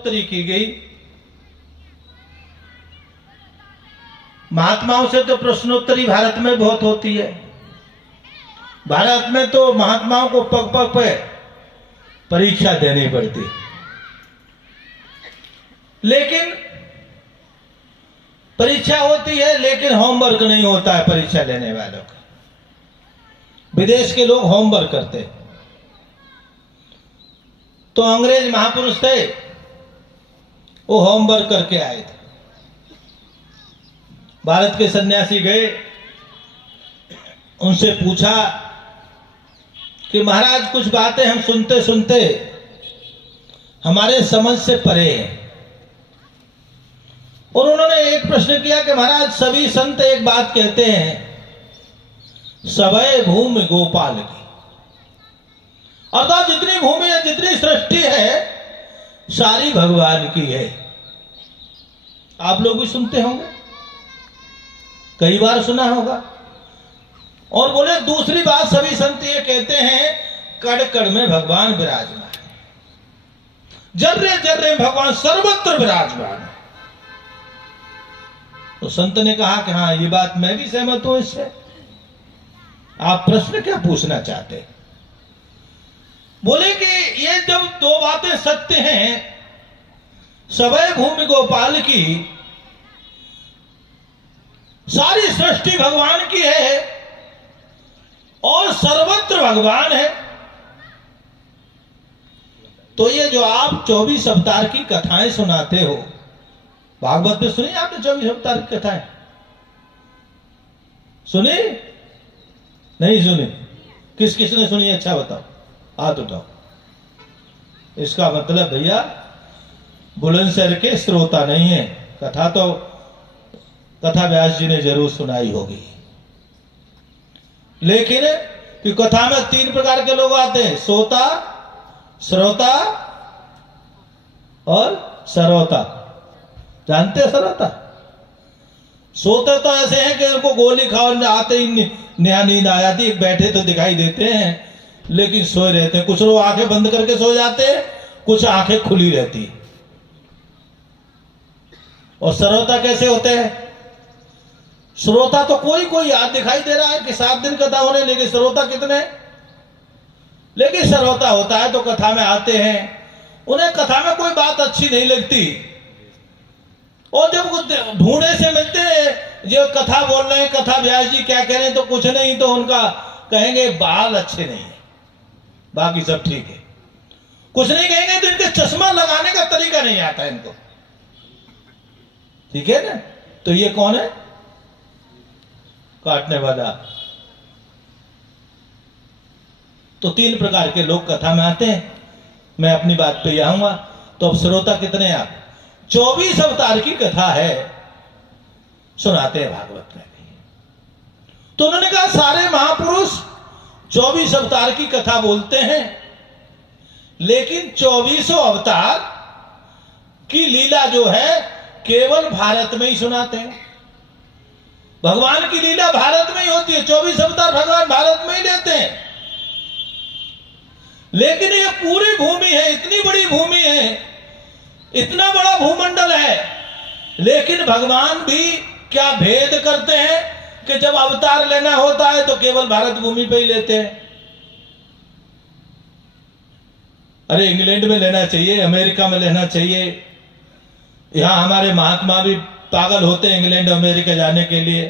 प्रश्नोत्तरी की गई। महात्माओं से तो प्रश्नोत्तरी भारत में बहुत होती है। भारत में तो महात्माओं को पग पग पे परीक्षा देनी पड़ती, लेकिन परीक्षा होती है लेकिन होमवर्क नहीं होता है परीक्षा लेने वालों का। विदेश के लोग होमवर्क करते, तो अंग्रेज महापुरुष थे, वो होमवर्क करके आए थे। भारत के सन्यासी गए, उनसे पूछा कि महाराज कुछ बातें हम सुनते सुनते हमारे समझ से परे हैं। और उन्होंने एक प्रश्न किया कि महाराज सभी संत एक बात कहते हैं, सवै भूमि गोपाल की, अर्थात जितनी भूमि है, जितनी सृष्टि है, सारी भगवान की है। आप लोग भी सुनते होंगे, कई बार सुना होगा। और बोले दूसरी बात सभी संत ये कहते हैं, कण कण में भगवान विराजमान है, जर्रे जर्रे में भगवान सर्वत्र विराजमान है। तो संत ने कहा कि हाँ, ये बात मैं भी सहमत हूं इससे। आप प्रश्न क्या पूछना चाहते हैं? बोले कि ये जब दो बातें सत्य हैं, सवै भूमि गोपाल की, सारी सृष्टि भगवान की है और सर्वत्र भगवान है, तो ये जो आप 24 अवतार की कथाएं सुनाते हो, भागवत में सुनी आपने 24 अवतार की कथाएं? सुनी? नहीं सुनी? किस किसने सुनी? अच्छा बताओ, हाथ उठाओ। इसका मतलब भैया बुलंदशहर के श्रोता नहीं है। कथा तो कथा व्यास जी ने जरूर सुनाई होगी, लेकिन कि कथा में 3 प्रकार के लोग आते हैं, सोता, श्रोता और सरोता। जानते हैं सरोता? सोते तो ऐसे हैं कि उनको गोली खाओ आते ही नया नींद आ जाती, बैठे तो दिखाई देते हैं लेकिन सोए रहते हैं। कुछ लोग आंखें बंद करके सो जाते हैं, कुछ आंखें खुली रहती। और श्रोता कैसे होते हैं? श्रोता तो कोई कोई याद दिखाई दे रहा है कि 7 दिन कथा होने, लेकिन श्रोता कितने? लेकिन श्रोता होता है तो कथा में आते हैं, उन्हें कथा में कोई बात अच्छी नहीं लगती, और जब कुछ ढूंढे से मिलते हैं जो कथा बोल रहे हैं, कथा व्यास जी क्या कह रहे हैं, तो कुछ नहीं, तो उनका कहेंगे बाल अच्छे नहीं है, बाकी सब ठीक है। कुछ नहीं कहेंगे तो इनके चश्मा लगाने का तरीका नहीं आता इनको, ठीक है ना? तो ये कौन है? काटने वाला। तो 3 प्रकार के लोग कथा में आते हैं। मैं अपनी बात पे आऊंगा। तो अब श्रोता कितने? आप 24 अवतार की कथा है, सुनाते हैं भागवत में। तो उन्होंने कहा सारे महापुरुष 24 अवतार की कथा बोलते हैं, लेकिन 24 अवतार की लीला जो है केवल भारत में ही सुनाते हैं। भगवान की लीला भारत में ही होती है, 24 अवतार भगवान भारत में ही लेते हैं। लेकिन ये पूरी भूमि है, इतनी बड़ी भूमि है, इतना बड़ा भूमंडल है, लेकिन भगवान भी क्या भेद करते हैं कि जब अवतार लेना होता है तो केवल भारत भूमि पे ही लेते हैं। अरे इंग्लैंड में लेना चाहिए, अमेरिका में लेना चाहिए। यहां हमारे महात्मा भी पागल होते हैं इंग्लैंड अमेरिका जाने के लिए।